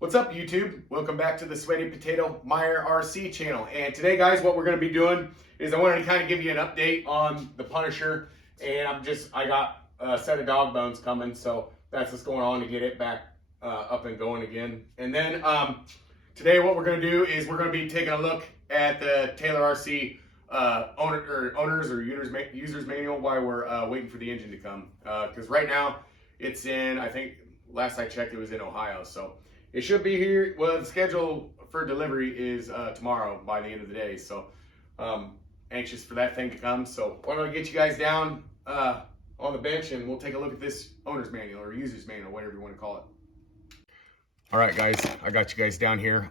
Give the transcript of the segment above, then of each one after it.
What's up, YouTube? Welcome back to the Sweaty Potato Meyer RC channel. And today, guys, what we're going to be doing is I wanted to kind of give you an update on the Punisher. And I got a set of dog bones coming, so that's what's going on to get it back up and going again. And then today, what we're going to do is we're going to be taking a look at the Taylor RC owners or users manual while we're waiting for the engine to come. Because right now it's in, I think last I checked, it was in Ohio. So it should be here. Well, the schedule for delivery is tomorrow by the end of the day. So anxious for that thing to come. So I'm going to get you guys down on the bench and we'll take a look at this owner's manual or user's manual, whatever you want to call it. All right, guys, I got you guys down here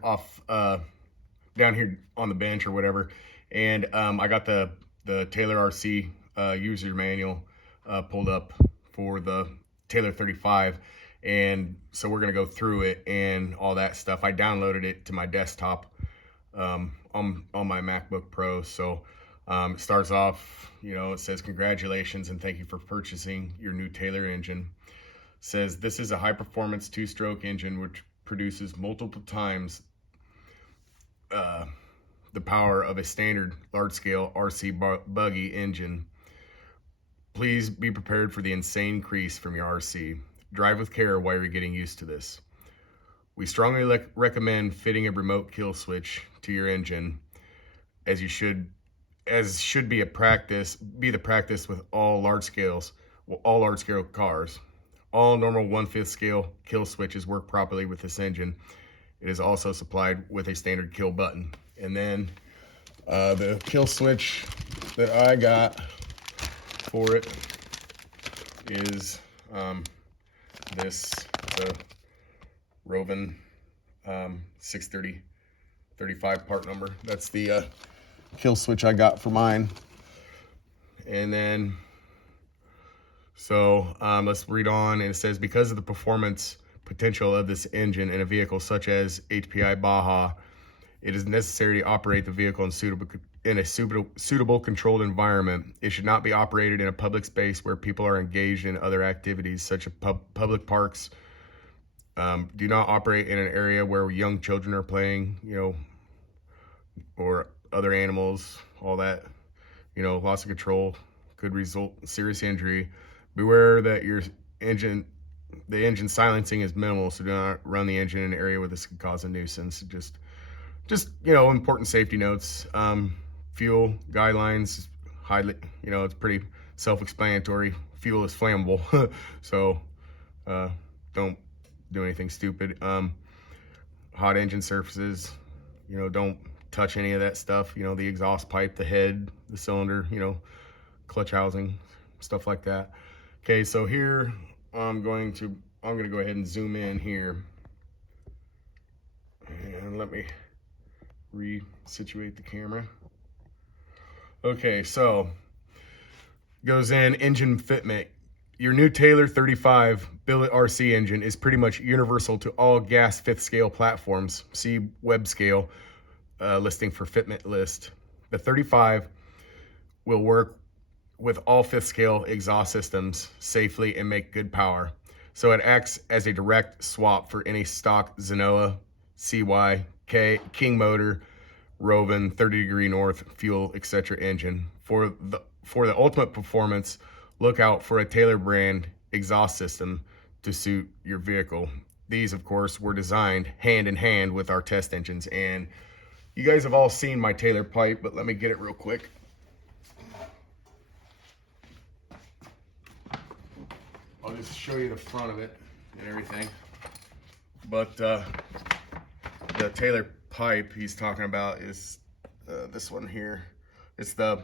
down here on the bench or whatever. And I got the Taylor RC user manual pulled up for the Taylor 35. And so we're going to go through it and all that stuff. I downloaded it to my desktop on my MacBook Pro. So it starts off, it says congratulations and thank you for purchasing your new Taylor engine. It says this is a high performance 2-stroke engine which produces multiple times the power of a standard large scale RC buggy engine. Please be prepared for the insane increase from your RC. Drive with care while you're getting used to this. We strongly recommend fitting a remote kill switch to your engine, as should be the practice with all large scale cars. All normal 1/5 scale kill switches work properly with this engine. It is also supplied with a standard kill button. And then the kill switch that I got for it is the Rovan 630-35 part number. That's the kill switch I got for mine. And then, so let's read on. And it says, because of the performance potential of this engine in a vehicle such as HPI Baja, it is necessary to operate the vehicle in a suitable controlled environment. It should not be operated in a public space where people are engaged in other activities such as public parks. Do not operate in an area where young children are playing, or other animals, all that, loss of control could result in serious injury. Beware that the engine silencing is minimal, so do not run the engine in an area where this could cause a nuisance. Just important safety notes. Fuel guidelines, it's pretty self-explanatory. Fuel is flammable, so don't do anything stupid. Hot engine surfaces, don't touch any of that stuff. The exhaust pipe, the head, the cylinder, clutch housing, stuff like that. Okay, so here I'm going to go ahead and zoom in here, and let me resituate the camera. Okay, so goes in engine fitment. Your new Taylor 35 billet RC engine is pretty much universal to all gas 5th scale platforms. See web scale listing for fitment list. The 35 will work with all 5th scale exhaust systems safely and make good power. So it acts as a direct swap for any stock Zenoa, CY, King motor, Rovan, 30 degree north, fuel, etc. engine. For the ultimate performance, look out for a Taylor brand exhaust system to suit your vehicle. These, of course, were designed hand in hand with our test engines. And you guys have all seen my Taylor pipe, but let me get it real quick. I'll just show you the front of it and everything. But the Taylor pipe he's talking about is this one here. It's the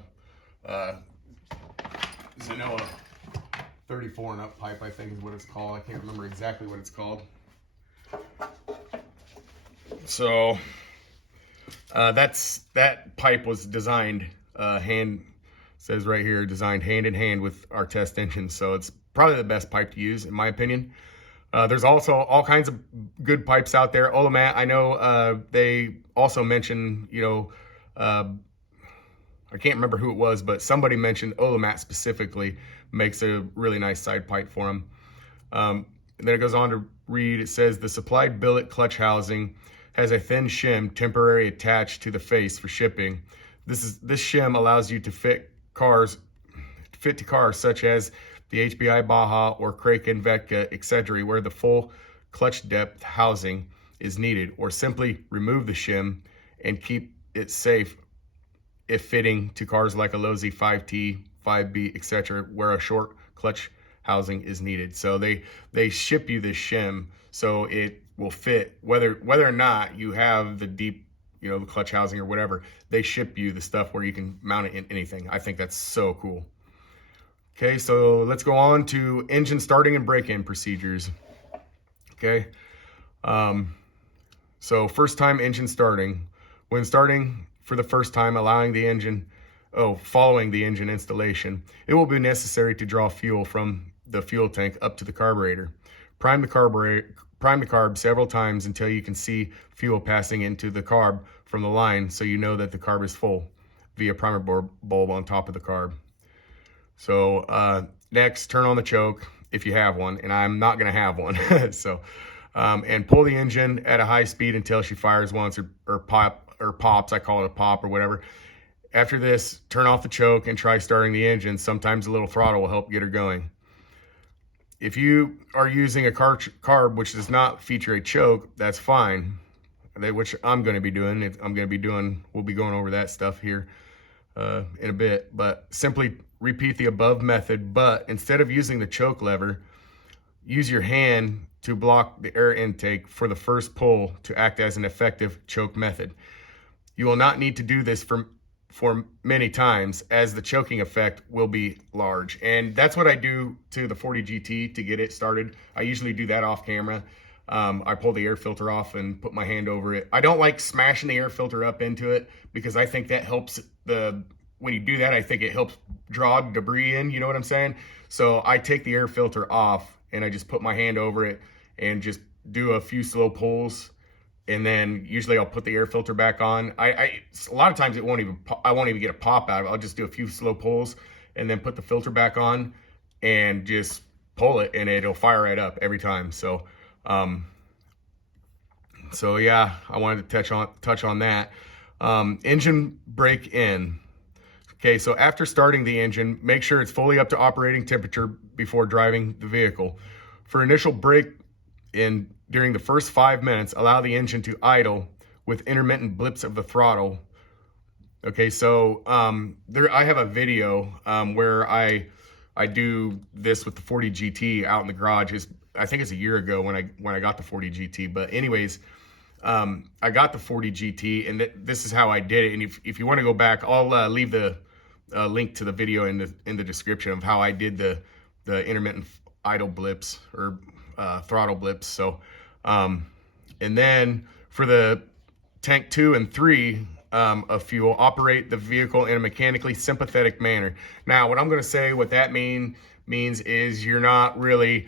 Zenoa 34 and up pipe, I think is what it's called. I can't remember exactly what it's called. So that pipe was designed says right here, designed hand in hand with our test engine. So it's probably the best pipe to use in my opinion. There's also all kinds of good pipes out there. Olamat, I know they also mentioned, I can't remember who it was, but somebody mentioned Olamat specifically makes a really nice side pipe for them. And then it goes on to read, it says the supplied billet clutch housing has a thin shim temporarily attached to the face for shipping. This shim allows you to fit to cars such as the HBI Baja or Kraken Vetka, etc., where the full clutch depth housing is needed, or simply remove the shim and keep it safe if fitting to cars like a Losi 5T, 5B, etc., where a short clutch housing is needed. So they ship you this shim so it will fit whether or not you have the deep, the clutch housing or whatever. They ship you the stuff where you can mount it in anything. I think that's so cool. Okay, so let's go on to engine starting and break-in procedures. Okay, so first time engine starting. When starting for the first time, following the engine installation, it will be necessary to draw fuel from the fuel tank up to the carburetor. Prime the carb several times until you can see fuel passing into the carb from the line, so you know that the carb is full via primer bulb on top of the carb. So next, turn on the choke if you have one, and I'm not going to have one. So, and pull the engine at a high speed until she fires once or pops. I call it a pop or whatever. After this, turn off the choke and try starting the engine. Sometimes a little throttle will help get her going. If you are using a carb which does not feature a choke, that's fine. Which I'm going to be doing. We'll be going over that stuff here in a bit. But simply repeat the above method, but instead of using the choke lever, use your hand to block the air intake for the first pull to act as an effective choke method. You will not need to do this for many times, as the choking effect will be large. And that's what I do to the 40 GT to get it started. I usually do that off camera. I pull the air filter off and put my hand over it. I don't like smashing the air filter up into it because I think that helps when you do that, I think it helps draw debris in, you know what I'm saying? So I take the air filter off and I just put my hand over it and just do a few slow pulls. And then usually I'll put the air filter back on. A lot of times I won't even get a pop out of it. I'll just do a few slow pulls and then put the filter back on and just pull it, and it'll fire right up every time. So yeah, I wanted to touch on that. Engine break in. Okay, so after starting the engine, make sure it's fully up to operating temperature before driving the vehicle. For initial break in during the first 5 minutes, allow the engine to idle with intermittent blips of the throttle. Okay, so I have a video where I do this with the 40 GT out in the garage. I think it's a year ago when I got the 40 GT. But anyways, I got the 40 GT, and this is how I did it. And if you want to go back, I'll leave the link to the video in the description of how I did the intermittent idle blips or throttle blips. So, and then for the tank 2 and 3 of fuel, operate the vehicle in a mechanically sympathetic manner. Now, what I'm going to say, what that means is you're not really,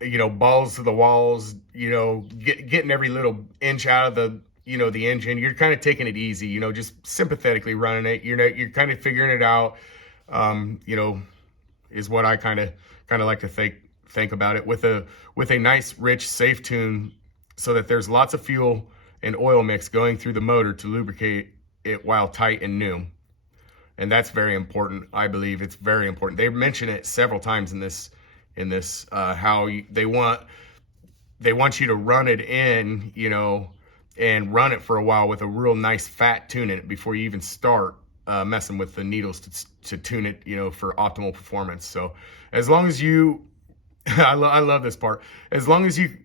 balls to the walls, getting every little inch out of the engine. You're kind of taking it easy, just sympathetically running it. You're kind of figuring it out, is what I kind of like to think about it, with a nice, rich, safe tune, so that there's lots of fuel and oil mix going through the motor to lubricate it while tight and new. And that's very important. I believe it's very important. They mention it several times in this how they want you to run it in, and run it for a while with a real nice fat tune in it before you even start messing with the needles to tune it, for optimal performance. So as long as you, I love this part. As long as you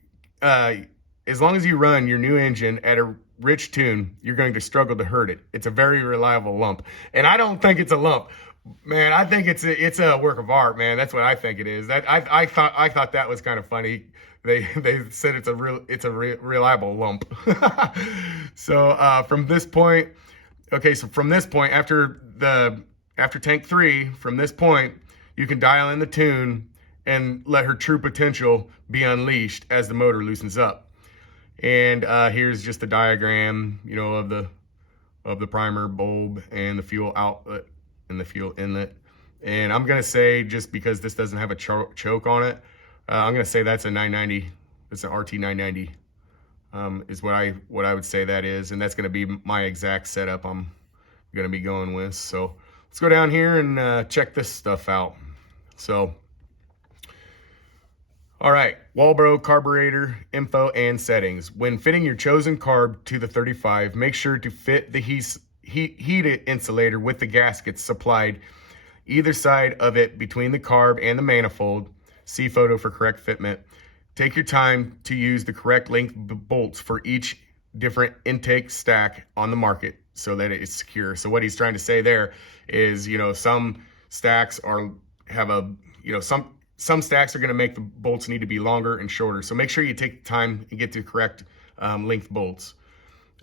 run your new engine at a rich tune, you're going to struggle to hurt it. It's a very reliable lump. And I don't think it's a lump, man. I think it's a work of art, man. That's what I think it is. I thought that was kind of funny. They said it's a reliable lump. So from this point, after tank 3, from this point, you can dial in the tune and let her true potential be unleashed as the motor loosens up. And here's just the diagram, of the primer bulb and the fuel outlet and the fuel inlet. And I'm gonna say, just because this doesn't have a choke on it, I'm gonna say that's a 990. It's an RT990, is what I would say that is, and that's going to be my exact setup I'm going to be going with. So let's go down here and check this stuff out. So, all right, Walbro carburetor info and settings. When fitting your chosen carb to the 35, make sure to fit the heat insulator with the gaskets supplied either side of it between the carb and the manifold. See photo for correct fitment. Take your time to use the correct length bolts for each different intake stack on the market so that it is secure. So what he's trying to say there is, some stacks have a, some stacks are going to make the bolts need to be longer and shorter. So make sure you take the time and get the correct length bolts.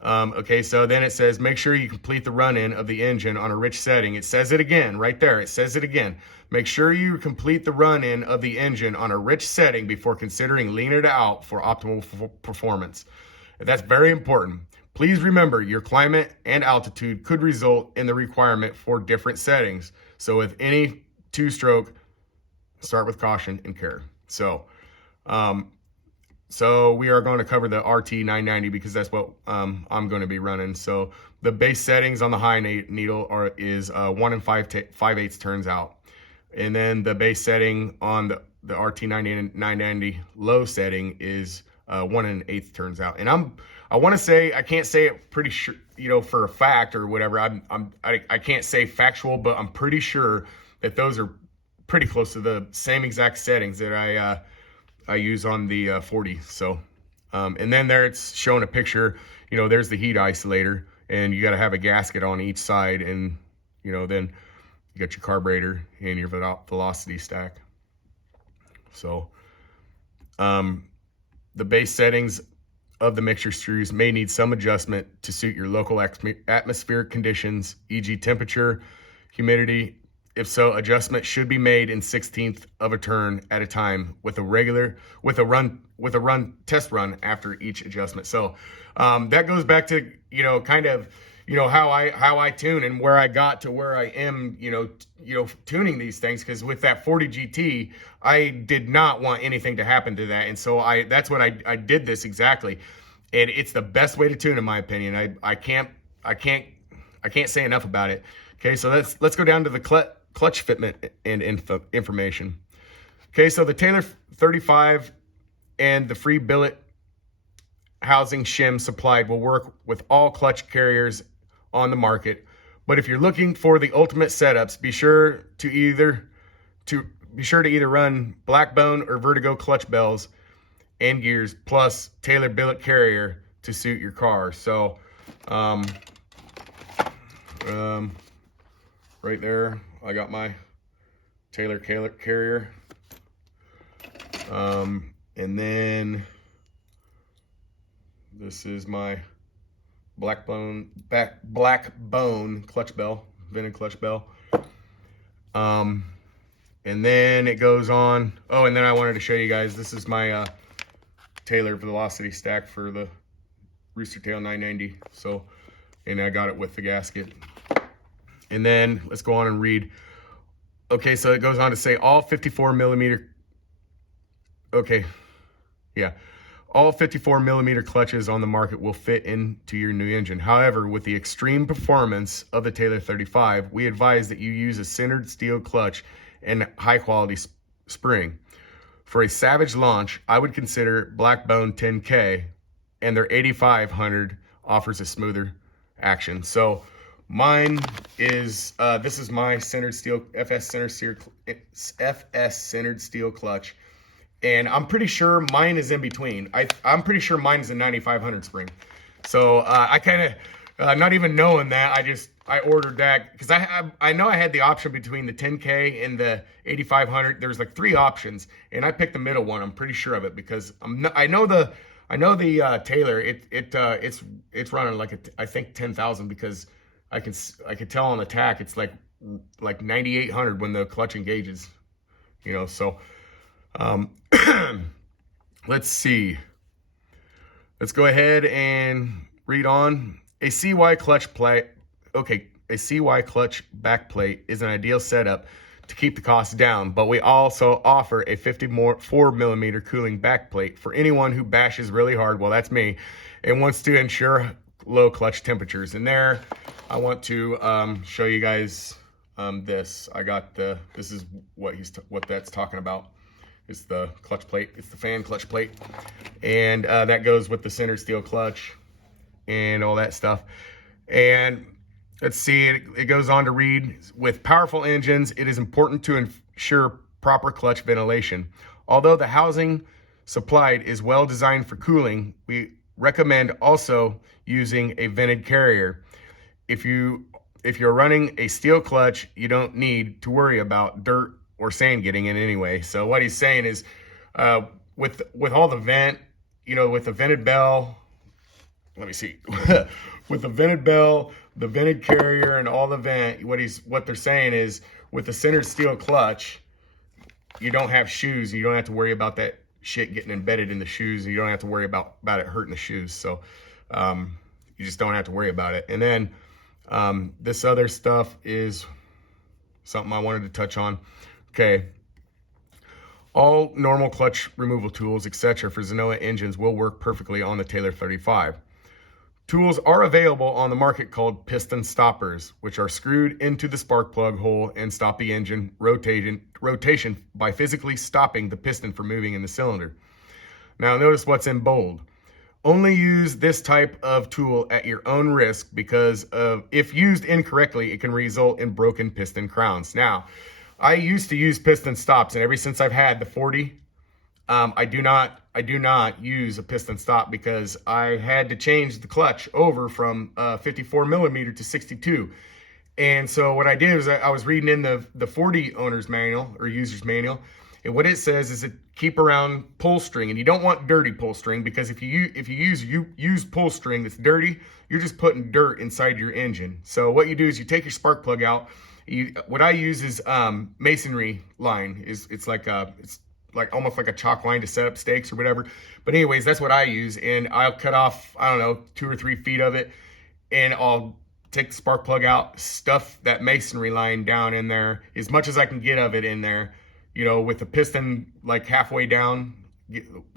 Okay, so then it says, make sure you complete the run-in of the engine on a rich setting. It says it again, right there. It says it again. Make sure you complete the run-in of the engine on a rich setting before considering leaning it out for optimal performance. That's very important. Please remember your climate and altitude could result in the requirement for different settings. So with any two-stroke, start with caution and care. So we are going to cover the RT990 because that's what I'm going to be running. So the base settings on the high needle is 1 5/8 turns out. And then the base setting on the RT990 low setting is 1 1/8 turns out. And I want to say, I can't say it pretty sure, for a fact or whatever. I can't say factual, but I'm pretty sure that those are pretty close to the same exact settings that I use on the 40. So, and then there it's showing a picture, there's the heat isolator, and you got to have a gasket on each side, and, then you got your carburetor and your velocity stack. So, the base settings of the mixture screws may need some adjustment to suit your local atmospheric conditions, e.g. temperature, humidity. If so, adjustment should be made in 1/16 of a turn at a time with a test run after each adjustment. So that goes back to kind of how I tune and where I got to where I am tuning these things, because with that 40 GT I did not want anything to happen to that, and so that's when I did this exactly, and it's the best way to tune in my opinion. I can't say enough about it. Okay, so let's go down to the clutch fitment and information. Okay, so the Taylor 35 and the free billet housing shim supplied will work with all clutch carriers on the market. But if you're looking for the ultimate setups, be sure to either run Blackbone or Vertigo clutch bells and gears plus Taylor billet carrier to suit your car. So right there I got my Taylor carrier, and then this is my Blackbone clutch bell, vented clutch bell. And then it goes on. Oh, and then I wanted to show you guys, this is my Taylor velocity stack for the Rooster Tail 990. So, and I got it with the gasket. And then let's go on and read. Okay, so it goes on to say all 54 millimeter. Okay, yeah. All 54 millimeter clutches on the market will fit into your new engine. However, with the extreme performance of the Taylor 35, we advise that you use a centered steel clutch and high quality spring. For a savage launch, I would consider Blackbone 10K, and their 8500 offers a smoother action. So mine is, this is my centered steel, FS centered steel clutch. And I'm pretty sure mine is in between. I'm pretty sure mine is a 9500 spring. So I kind of, not even knowing that, I ordered that because I know I had the option between the 10K and the 8500. There's like 3 options, and I picked the middle one. I'm pretty sure of it because I know the Taylor. It's running like I think 10,000 because I could tell on the tack it's like 9800 when the clutch engages. So. Let's see. Let's go ahead and read on. A CY clutch plate. Okay, a CY clutch back plate is an ideal setup to keep the cost down, but we also offer a 54 millimeter cooling backplate for anyone who bashes really hard, well that's me, and wants to ensure low clutch temperatures. And there, I want to show you guys this. This is what that's talking about. It's the clutch plate, it's the fan clutch plate, and that goes with the center steel clutch and all that stuff. And let's see, it goes on to read, with powerful engines, it is important to ensure proper clutch ventilation. Although the housing supplied is well designed for cooling, we recommend also using a vented carrier. If you're running a steel clutch, you don't need to worry about dirt or sand getting in anyway. So what he's saying is, with all the vent, with the vented bell, let me see, with the vented bell, the vented carrier, and all the vent, what they're saying is, with the center steel clutch, you don't have shoes. You don't have to worry about that shit getting embedded in the shoes. You don't have to worry about it hurting the shoes. So you just don't have to worry about it. And then this other stuff is something I wanted to touch on. Okay. All normal clutch removal tools, etc. for Zenoa engines will work perfectly on the Taylor 35. Tools are available on the market called piston stoppers, which are screwed into the spark plug hole and stop the engine rotation by physically stopping the piston from moving in the cylinder. Now notice what's in bold. Only use this type of tool at your own risk, because if used incorrectly, it can result in broken piston crowns. Now, I used to use piston stops, and ever since I've had the 40, I do not use a piston stop, because I had to change the clutch over from 54 millimeter to 62. And so what I did was I was reading in the 40 owner's manual or user's manual, and what it says is to keep around pull string, and you don't want dirty pull string, because if you use pull string that's dirty, you're just putting dirt inside your engine. So what you do is you take your spark plug out. What I use is masonry line. It's like almost like a chalk line to set up stakes or whatever. But anyways, that's what I use, and I'll cut off, I don't know, 2 or 3 feet of it, and I'll take the spark plug out, stuff that masonry line down in there as much as I can get of it in there, with the piston like halfway down,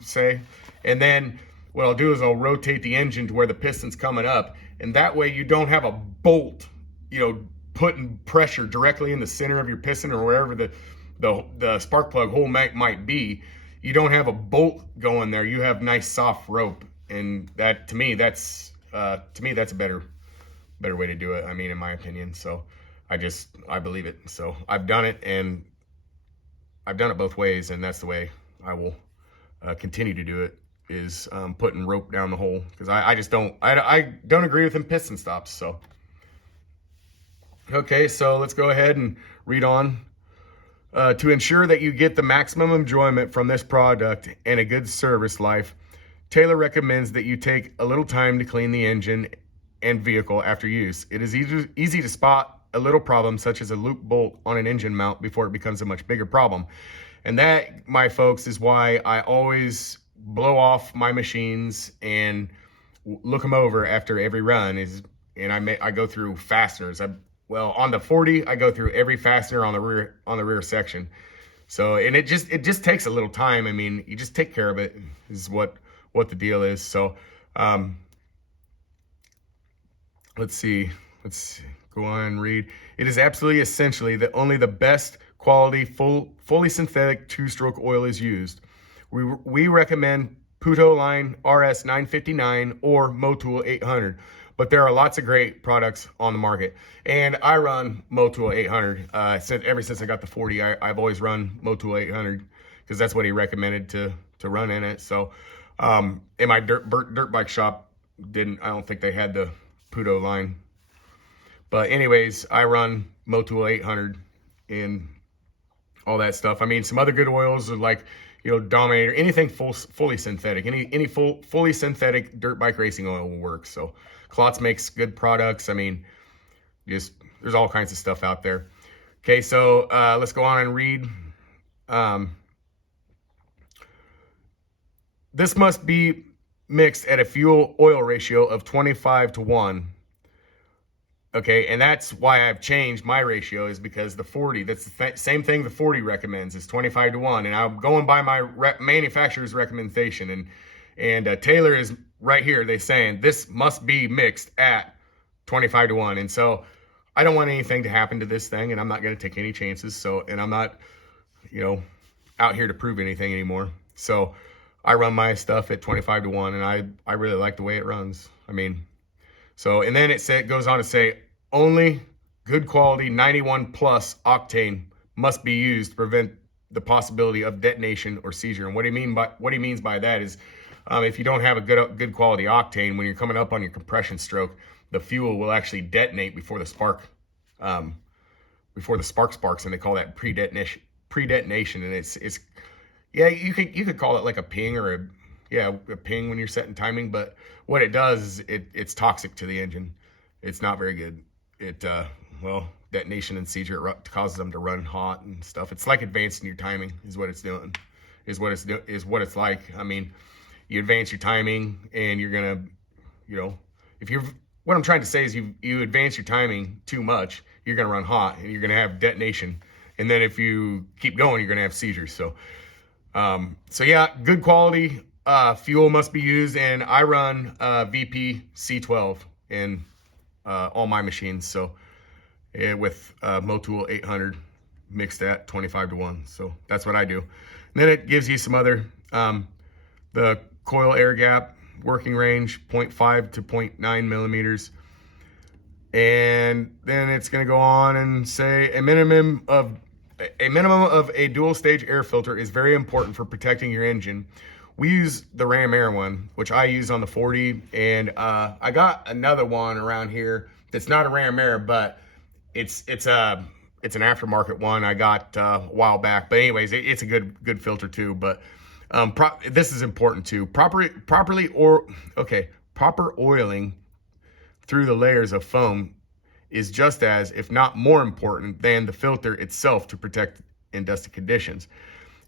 say. And then what I'll do is I'll rotate the engine to where the piston's coming up, and that way you don't have a bolt, putting pressure directly in the center of your piston or wherever the spark plug hole might be. You don't have a bolt going there. You have nice soft rope, and that to me that's a better way to do it. I mean, in my opinion. So I believe it. So I've done it, and I've done it both ways, and that's the way I will continue to do it, is putting rope down the hole, because I don't agree with them piston stops. So okay, so let's go ahead and read on. To ensure that you get the maximum enjoyment from this product and a good service life, Taylor recommends that you take a little time to clean the engine and vehicle after use. It is easy to spot a little problem, such as a loop bolt on an engine mount, before it becomes a much bigger problem. And that, my folks, is why I always blow off my machines and look them over after every run. I go through fasteners. On the 40, I go through every fastener on the rear section. So, and it just takes a little time. I mean, you just take care of it, is what the deal is. So, let's go on and read. It is absolutely essentially that only the best quality, fully synthetic 2-stroke oil is used. We recommend Puto Line RS 959 or Motul 800. But there are lots of great products on the market, and I run Motul 800. Ever since I got the 40, I've always run Motul 800, because that's what he recommended to run in it. So, in my dirt bike shop, I don't think they had the Puto line. But anyways, I run Motul 800 and all that stuff. I mean, some other good oils are like, Dominator, anything fully synthetic, any fully synthetic dirt bike racing oil will work. So Klotz makes good products. I mean, there's all kinds of stuff out there. Okay, so let's go on and read. This must be mixed at a fuel oil ratio of 25 to 1. Okay, and that's why I've changed my ratio, is because the 40, that's the same thing the 40 recommends, is 25 to 1. And I'm going by my manufacturer's recommendation. And Taylor is right here. They're saying this must be mixed at 25 to 1. And so I don't want anything to happen to this thing, and I'm not going to take any chances. So, and I'm not, out here to prove anything anymore. So I run my stuff at 25 to 1, and I really like the way it runs. I mean, so, and then it goes on to say, only good quality 91 plus octane must be used to prevent the possibility of detonation or seizure. And what he means by that is, if you don't have a good quality octane, when you're coming up on your compression stroke, the fuel will actually detonate before the spark sparks, and they call that pre-detonation. And it's yeah, you could call it like a ping or a ping when you're setting timing, but what it does is it's toxic to the engine. It's not very good. Detonation and seizure, it causes them to run hot and stuff. It's like advancing your timing is what it's doing, is what it's like. I mean, you advance your timing, and you're gonna, what I'm trying to say is you advance your timing too much, you're gonna run hot and you're gonna have detonation. And then if you keep going, you're gonna have seizures. So yeah, good quality fuel must be used, and I run VP C12 in all my machines. So with Motul 800 mixed at 25 to 1. So that's what I do. And then it gives you some other, the coil air gap working range 0.5 to 0.9 millimeters. And then it's going to go on and say a minimum of a dual stage air filter is very important for protecting your engine. We use the Ram Air one, which I use on the 40, and I got another one around here that's not a Ram Air, but it's an aftermarket one I got a while back. But anyways, it's a good filter too. But this is important too. Proper oiling through the layers of foam is just as, if not more important than the filter itself to protect in dusty conditions.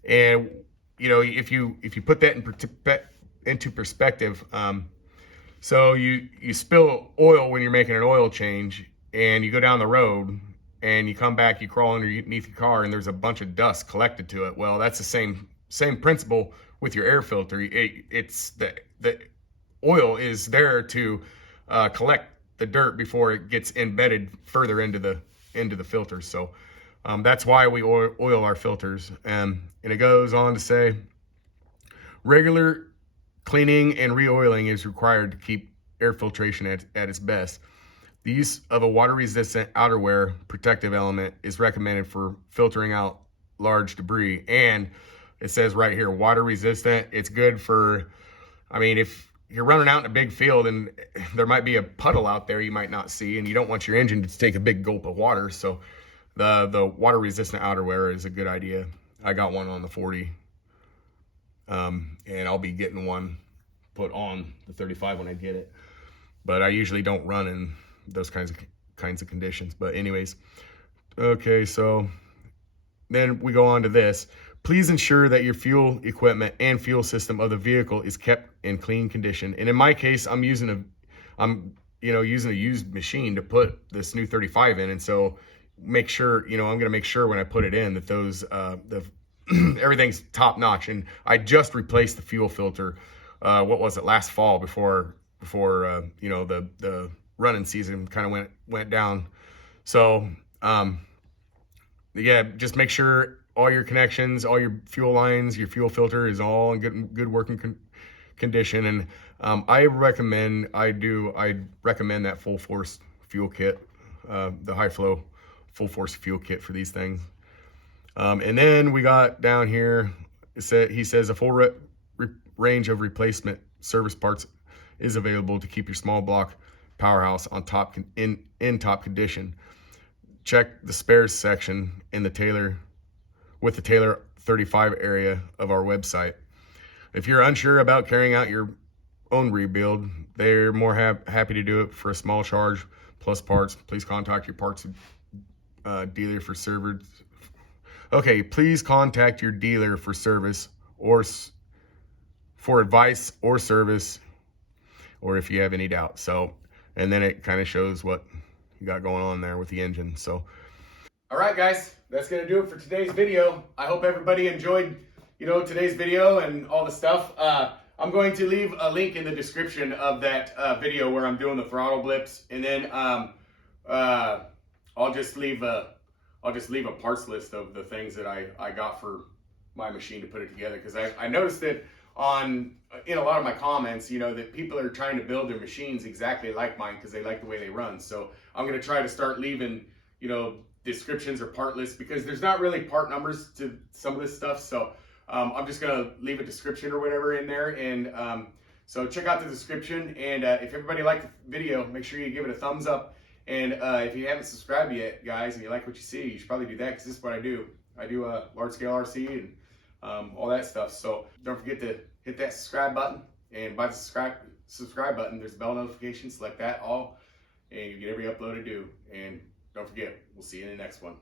And if you put that into perspective, so you spill oil when you're making an oil change, and you go down the road and you come back, you crawl underneath your car, and there's a bunch of dust collected to it. Well, that's the same principle with your air filter. It's the oil is there to collect the dirt before it gets embedded further into the filter. So that's why we oil our filters. And it goes on to say, regular cleaning and re-oiling is required to keep air filtration at its best. The use of a water-resistant outerwear protective element is recommended for filtering out large debris. And it says right here, water-resistant. It's good for, if you're running out in a big field and there might be a puddle out there you might not see, and you don't want your engine to take a big gulp of water. So the water-resistant outerwear is a good idea. I got one on the 40, and I'll be getting one put on the 35 when I get it. But I usually don't run in those kinds of conditions. But anyways, okay, so then we go on to this. Please ensure that your fuel equipment and fuel system of the vehicle is kept in clean condition. And in my case, I'm using a used machine to put this new 35 in, and so make sure, I'm going to make sure when I put it in that those everything's top notch. And I just replaced the fuel filter. What was it, last fall, before the running season kind of went down. So yeah, just make sure all your connections, all your fuel lines, your fuel filter is all in good working condition. And I recommend that full force fuel kit, the high flow full force fuel kit for these things. And then we got down here, he says a full range of replacement service parts is available to keep your small block powerhouse on top in top condition. Check the spares section in the Taylor 35 area of our website. If you're unsure about carrying out your own rebuild, they're more happy to do it for a small charge plus parts. Please contact your parts dealer for service. Okay, please contact your dealer for service or for advice or service, or if you have any doubt. So, and then it kind of shows what you got going on there with the engine. So all right, guys, that's gonna do it for today's video. I hope everybody enjoyed, today's video and all the stuff. I'm going to leave a link in the description of that video where I'm doing the throttle blips, and then I'll just leave a parts list of the things that I got for my machine to put it together, because I noticed that in a lot of my comments, that people are trying to build their machines exactly like mine because they like the way they run. So I'm going to try to start leaving, descriptions or part lists, because there's not really part numbers to some of this stuff. So I'm just going to leave a description or whatever in there. And so check out the description. And if everybody liked the video, make sure you give it a thumbs up. And if you haven't subscribed yet, guys, and you like what you see, you should probably do that, because this is what I do. I do a large scale RC and all that stuff. So don't forget to hit that subscribe button, and by the subscribe button, there's a bell notification. Select that all, and you get every upload I do. And don't forget, we'll see you in the next one.